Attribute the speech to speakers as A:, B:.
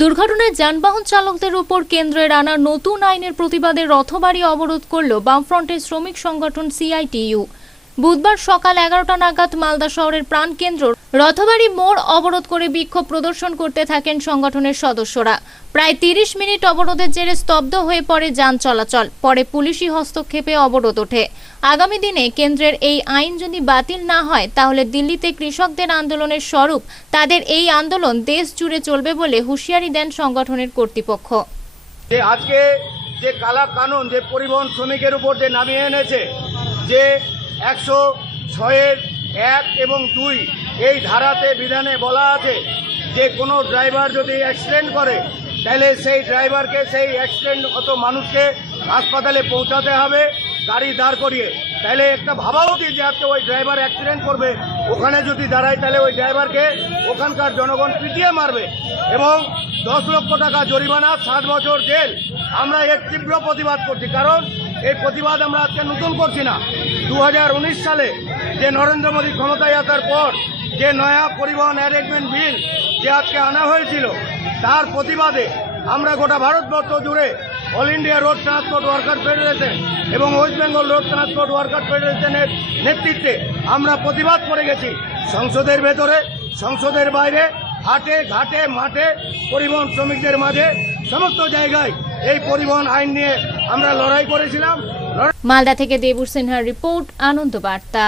A: দুর্ঘটনায় যানবাহন চালকদের উপর কেন্দ্রের আনা নতুন আইনের প্রতিবাদে রথবাড়ি অবরোধ করল বামফ্রন্টের শ্রমিক সংগঠন সিআইটিইউ। বুধবার সকাল এগারোটা নাগাদ মালদা শহরের প্রাণকেন্দ্র রথবাড়ি মোড় অবরোধ করে বিক্ষোভ প্রদর্শন করতে থাকেন সংগঠনের সদস্যরা। প্রায় তিরিশ মিনিট অবরোধের জেরে স্তব্ধ হয়ে পড়ে যান চলাচল, পরে পুলিশি হস্তক্ষেপে অবরোধ ওঠে। আগামী দিনে কেন্দ্রের এই আইন যদি বাতিল না হয়, তাহলে দিল্লিতে কৃষকদের আন্দোলনের স্বরূপ, তাদের এই আন্দোলন দেশ জুড়ে চলবে বলে হুঁশিয়ারি দেন সংগঠনের কর্তৃপক্ষ।
B: আজকে যে কালা কানুন যে পরিবহন শ্রমিকের উপর যে নামিয়ে এনেছে, যে একশো ছয়ের এক এবং দুই এই ধারাতে বিধানে বলা আছে যে কোনো ড্রাইভার যদি অ্যাক্সিডেন্ট করে, তাহলে সেই ড্রাইভারকে সেই অ্যাক্সিডেন্ট অত মানুষকে হাসপাতালে পৌঁছাতে হবে, গাড়ি দাঁড় করিয়ে। তাহলে একটা ভাবা উচিত যে আজকে ওই ড্রাইভার অ্যাক্সিডেন্ট করবে। ওখানে যদি দাঁড়ায়, তাহলে ওই ড্রাইভারকে ওখানকার জনগণ পিটিয়ে মারবে এবং দশ লক্ষ টাকা জরিমানা, সাত বছর জেল। আমরা এর তীব্র প্রতিবাদ করছি, কারণ এই প্রতিবাদ আমরা আজকে নতুন করছি না। দু হাজার উনিশ সালে যে নরেন্দ্র মোদী ক্ষমতায় আসার পর যে নয়া পরিবহন অ্যারেঞ্জমেন্ট বিল যে আজকে আনা হয়েছিল, তার প্রতিবাদে আমরা গোটা ভারতবর্ষ জুড়ে all India road transport worker federation এবং West Bengal road transport worker ফেডারেশনের নেতৃত্বে আমরা প্রতিবাদ করে গেছি। সংসদের ভেতরে, সংসদের বাইরে, হাটে, ঘাটে, মাঠে, পরিবহন শ্রমিকদের মাঝে, সমস্ত জায়গায় এই পরিবহন আইন নিয়ে আমরা লড়াই করেছিলাম।
A: মালদা থেকে দেবুর সিনহার রিপোর্ট আনন্দ বার্তা।